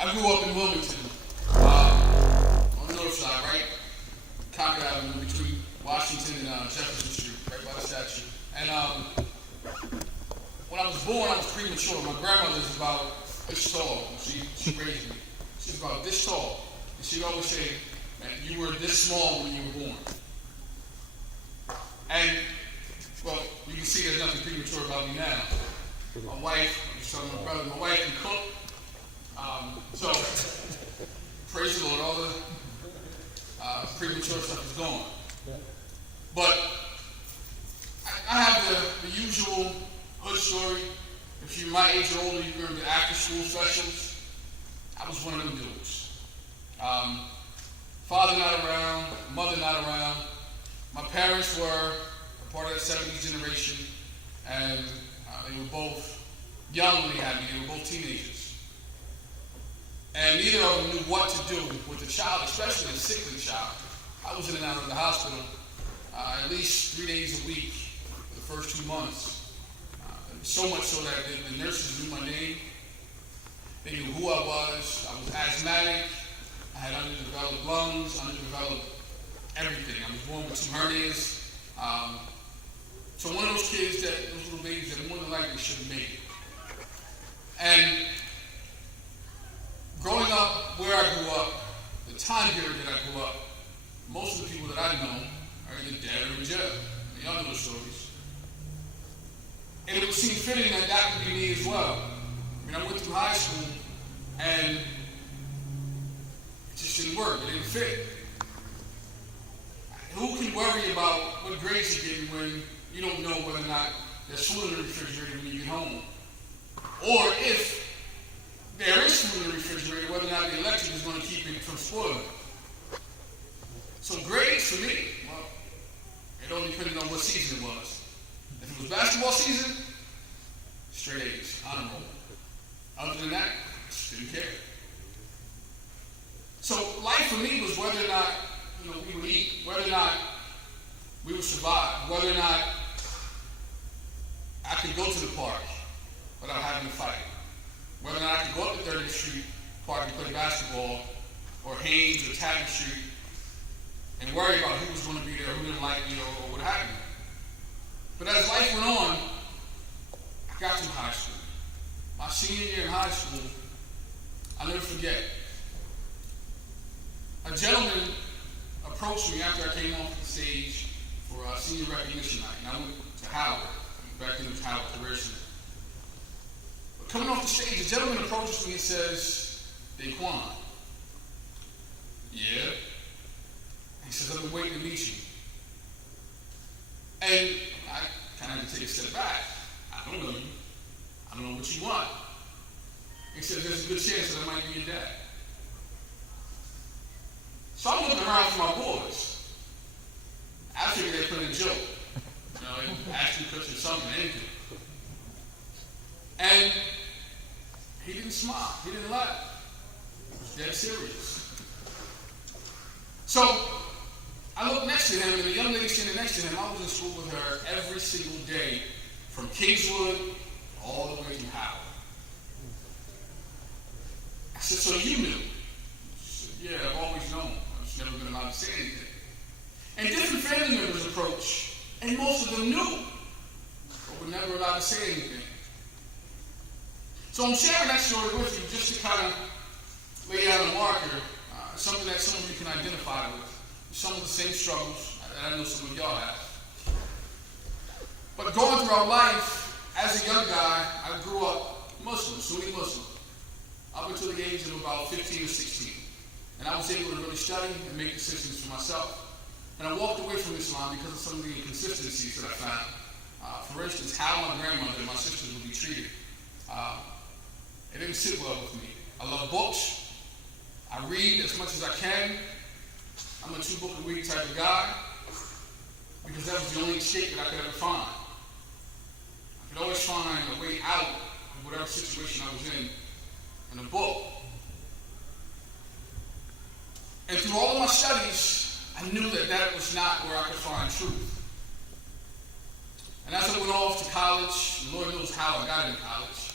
I grew up in Wilmington, on the north side, right? Concord Avenue, between Washington and Jefferson Street, right by the statue. And when I was born, I was premature. My grandmother's about this tall. She raised me. She's about this tall. And she'd always say, man, you were this small when you were born. And, well, you can see there's nothing premature about me now. My wife, I'm just telling my brother, my wife can cook. So, praise the Lord, all the premature stuff is gone. But I have the usual hood story. If you're my age or older, you remember the after school specials. I was one of them dudes. Father not around, mother not around. My parents were a part of the 70s generation, and they were both young when they had me. They were both teenagers. And neither of them knew what to do with the child, especially a sickly child. I was in and out of the hospital at least 3 days a week for the first 2 months. So much so that the nurses knew my name. They knew who I was. I was asthmatic. I had underdeveloped lungs, underdeveloped everything. I was born with 2 hernias. So one of those kids, those little babies that more than likely should have made it. And growing up where I grew up, the time period that I grew up, most of the people that I know are either dead or in jail. And y'all know those stories. And it would seem fitting that that would be me as well. I mean, I went through high school, and it just didn't work. It didn't fit. Who can worry about what grades you're getting when you don't know whether or not there's food in the refrigerator when you get home? Or if there is food in the refrigerator, whether or not the electric is going to keep it from spoiling. So grades for me, well, it all depended on what season it was. If it was basketball season, straight A's, honor roll. Other than that, just didn't care. So life for me was whether or not we would eat, whether or not we would survive, whether or not I could go to the park without having to fight, whether or not I could go up to 30th Street Park and play basketball, or Haynes or Taggart Street, and worry about who was going to be there, who didn't like me, or what have you. But as life went on, I got through high school. My senior year in high school, I'll never forget. A gentleman approached me after I came off the stage for senior recognition night, and I went to Howard. Back then it was Howard Career Center. But coming off the stage, a gentleman approaches me and says, "Daquan." "Yeah." He says, "I've been waiting to meet you." And I kind of had to take a step back. "I don't know you. I don't know what you want." He said, "There's a good chance that I might be your dad." So I'm looking around for my boys. I figured they'd put in a joke. Ask you questions, something, anything. And he didn't smile. He didn't laugh. He was dead serious. So I looked next to him, and the young lady standing next to him, I was in school with her every single day from Kingswood all the way to Howard. I said, "So you knew?" She said, "Yeah, I've always known. I've just never been allowed to say anything." And different family members approached, and most of them knew, but were never allowed to say anything. So I'm sharing that story with you just to kind of lay out a marker, something that some of you can identify with, some of the same struggles that I know some of y'all have. But going throughout life, as a young guy, I grew up Muslim, Sunni Muslim, up until the age of about 15 or 16. And I was able to really study and make decisions for myself. And I walked away from Islam because of some of the inconsistencies that I found. For instance, how my grandmother and my sisters would be treated. It didn't sit well with me. I love books. I read as much as I can. I'm a 2-book-a-week type of guy because that was the only escape that I could ever find. I could always find a way out of whatever situation I was in a book. And through all of my studies, I knew that that was not where I could find truth. And as I went off to college, and Lord knows how I got into college,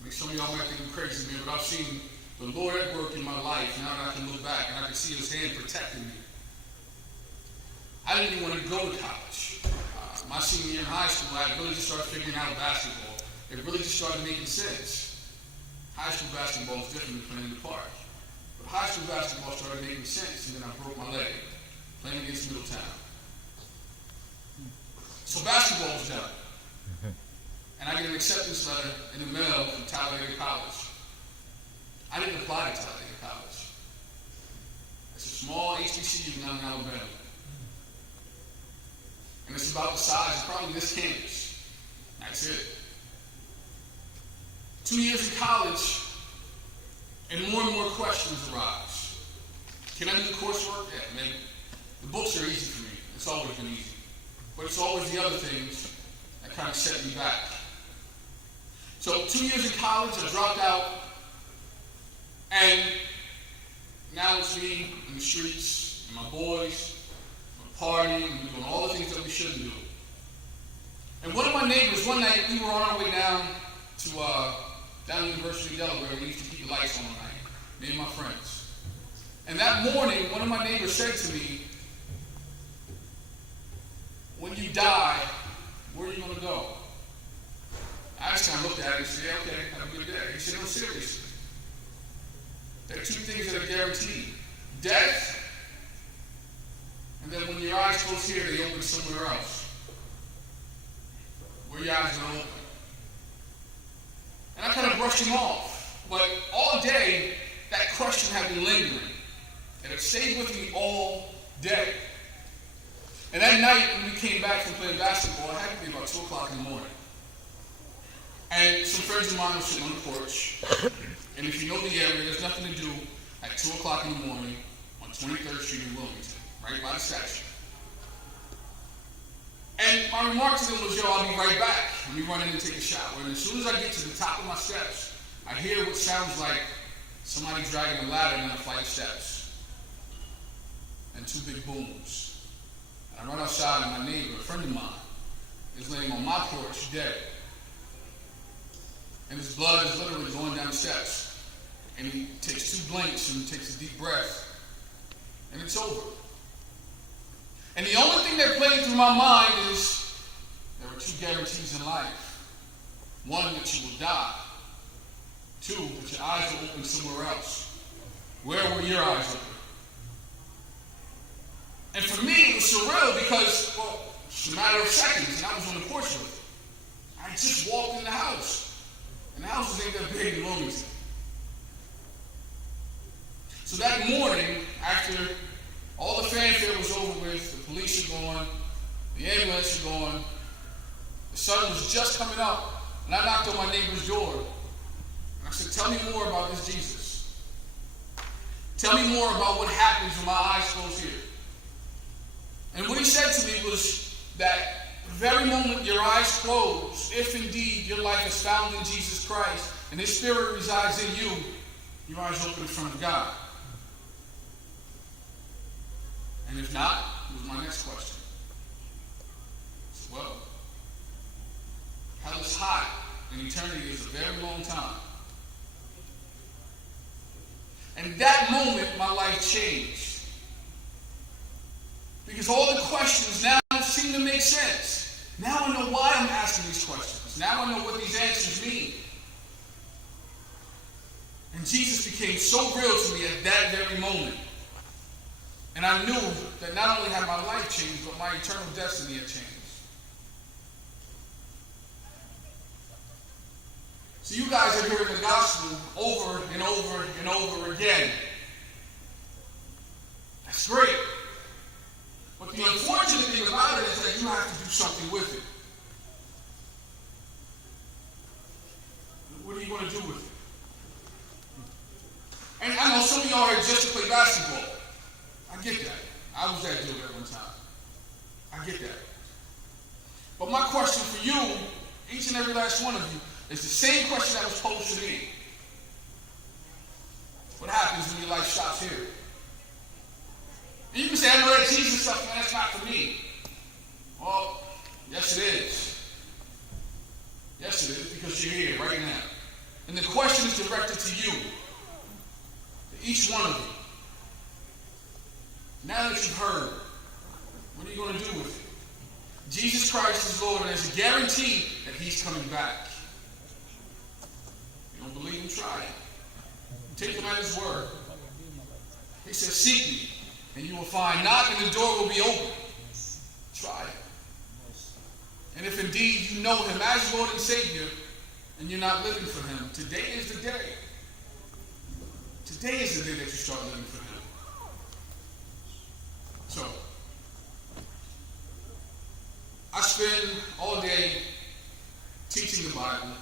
I mean, some of y'all might think I'm crazy, man, but I've seen the Lord at work in my life. Now that I can look back and I can see his hand protecting me. I didn't even want to go to college. My senior year in high school, I really just started figuring out basketball. It really just started making sense. High school basketball is different than playing in the park. But high school basketball started making sense, and then I broke my leg playing against Middletown. So basketball was done. And I get an acceptance letter in the mail from Talladega College. I didn't apply to Talladega College. It's a small HBCU down in Alabama. And it's about the size of probably this campus. That's it. 2 years in college, and more questions arise. Can I do the coursework? Yeah, maybe. The books are easy for me. It's always been easy. But it's always the other things that kind of set me back. So 2 years in college, I dropped out, and now it's me in the streets, and my boys, partying, and doing all the things that we shouldn't do. And one of my neighbors, one night, we were on our way down to University of Delaware. We used to keep the lights on all night, me and my friends. And that morning, one of my neighbors said to me, "When you die, where are you going to go?" I just kind of looked at him and said, "Yeah, okay, have a good day." He said, "No, seriously. There are two things that are guaranteed. Death, and then when your eyes close here, they open somewhere else. Where your eyes going to open?" And I kind of brushed him off. But all day, that question had been lingering. And it stayed with me all day. And that night, when we came back from playing basketball, it had to be about 2 o'clock in the morning. And some friends of mine were sitting on the porch. And if you know the area, there's nothing to do at 2 o'clock in the morning on 23rd Street in Wilmington, right by the statue. And my remark to them was, "Yo, I'll be right back." Let me run in and take a shower. And as soon as I get to the top of my steps, I hear what sounds like somebody dragging a ladder down a flight of steps. And two big booms. And I run outside, and my neighbor, a friend of mine, is laying on my porch dead. And his blood is literally going down the steps. And he takes 2 blinks and takes a deep breath. And it's over. And the only thing that played through my mind is there are 2 guarantees in life. 1, that you will die. 2, that your eyes will open somewhere else. Where were your eyes open? And for me, it was surreal because, well, it's a matter of seconds, and I was on the porch with it. I just walked in the house. And the house ain't that big in Wilmington. So that morning, after all the fanfare was over with, the police are gone, the ambulance are gone, the sun was just coming up, and I knocked on my neighbor's door. And I said, "Tell me more about this Jesus. Tell me more about what happens when my eyes close here." And what he said to me was that the very moment your eyes close, if indeed your life is found in Jesus Christ and his Spirit resides in you, your eyes open in front of God. And if not, it was my next question. I said, well, hell is hot, and eternity is a very long time. And that moment, my life changed. Because all the questions now seem to make sense. Now I know why I'm asking these questions. Now I know what these answers mean. And Jesus became so real to me at that very moment. And I knew that not only had my life changed, but my eternal destiny had changed. So you guys are hearing the gospel over and over and over again. That's great. But the unfortunate thing about it is that you have to do something with it. What are you going to do with it? And I know some of y'all are just to play basketball. I get that. I was that dude at one time. I get that. But my question for you, each and every last one of you, is the same question that was posed to me. What happens when your life stops here? And you can say, I know that Jesus stuff, man, that's not for me. Well, yes it is. Yes it is, because you're here right now. And the question is directed to you, to each one of you. Now that you've heard, what are you going to do with it? Jesus Christ is Lord, and there's a guarantee that he's coming back. You don't believe him? Try it. Take him at his word. He says, seek me, and you will find. Knock, and the door will be open. Try it. And if indeed you know him as Lord and Savior, and you're not living for him, today is the day. Today is the day that you start living for him. So, I spend all day teaching the Bible.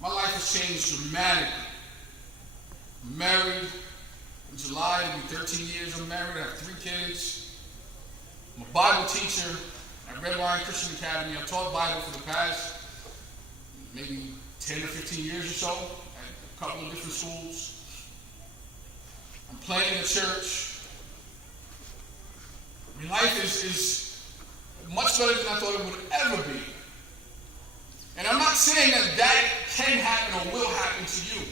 My life has changed dramatically. I'm married. In July, it'll be 13 years I'm married. I have 3 kids. I'm a Bible teacher at Red Lion Christian Academy. I've taught Bible for the past maybe 10 or 15 years or so at a couple of different schools. I'm planning a church. I mean, life is much better than I thought it would ever be. And I'm not saying that can happen or will happen to you.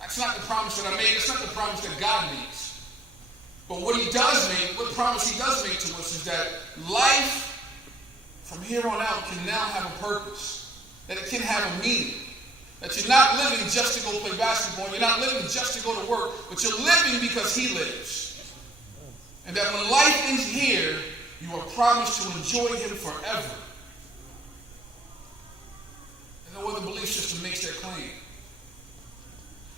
That's not the promise that I made. It's not the promise that God makes. But what promise he does make to us is that life from here on out can now have a purpose. That it can have a meaning. That you're not living just to go play basketball. You're not living just to go to work. But you're living because he lives. And that when life ends here, you are promised to enjoy him forever. And no other belief system makes that claim.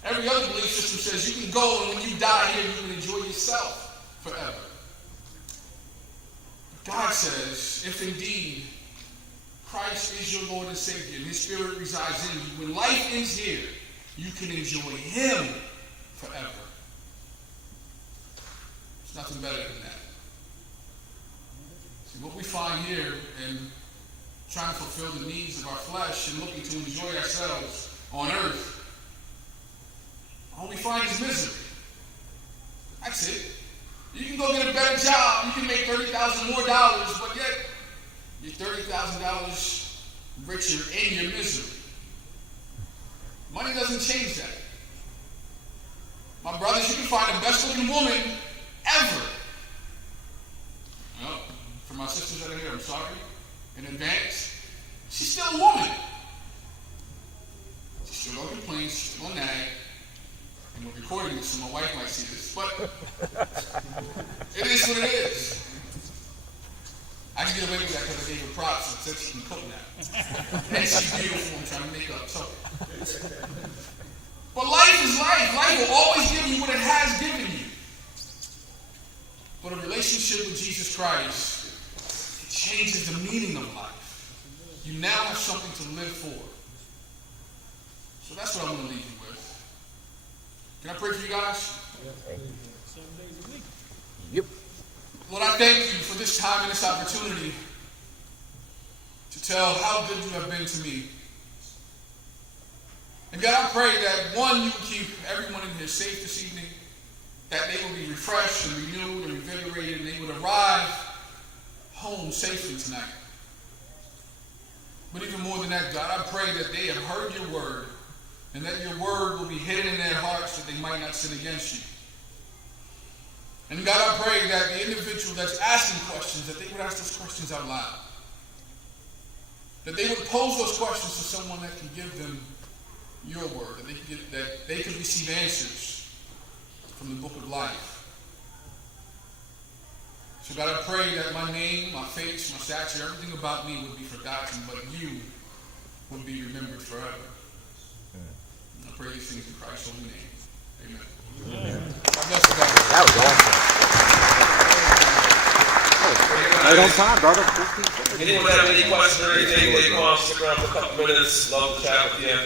Every other belief system says you can go and when you die here, you can enjoy yourself forever. But God says, if indeed Christ is your Lord and Savior and his Spirit resides in you, when life ends here, you can enjoy him forever. There's nothing better than that. See, what we find here in trying to fulfill the needs of our flesh and looking to enjoy ourselves on earth, all we find is misery. That's it. You can go get a better job. You can make $30,000 more, but yet you're $30,000 richer in your misery. Money doesn't change that. My brothers, you can find the best looking woman ever. Well, for my sisters that are here, I'm sorry in advance. She's still a woman. She's still going to complain. She's still going to nag. And we're recording this, so my wife might see this. But it is what it is. I can get away with that because I gave her props and said she can cook now. And she's beautiful and trying to make up. So, but life is life. Life will always give you what it has given you. But a relationship with Jesus Christ, it changes the meaning of life. You now have something to live for. So that's what I'm going to leave you with. Can I pray for you guys? 7 days a week. Yep. Lord, I thank you for this time and this opportunity to tell how good you have been to me. And God, I pray that, one, you would keep everyone in here safe this evening, that they will be refreshed and renewed and invigorated, and they would arrive home safely tonight. But even more than that, God, I pray that they have heard your word, and that your word will be hidden in their hearts that they might not sin against you. And God, I pray that the individual that's asking questions, that they would ask those questions out loud. That they would pose those questions to someone that can give them your word, that they can receive answers from the book of life. So God, I pray that my name, my face, my stature, everything about me would be forgotten, but you would be remembered forever. I pray these things in Christ's holy name. Amen. Amen. God bless you guys. That was awesome. Right on time, brother. Anyone have any questions or anything, they want to stick around for a couple minutes. Love to chat with you.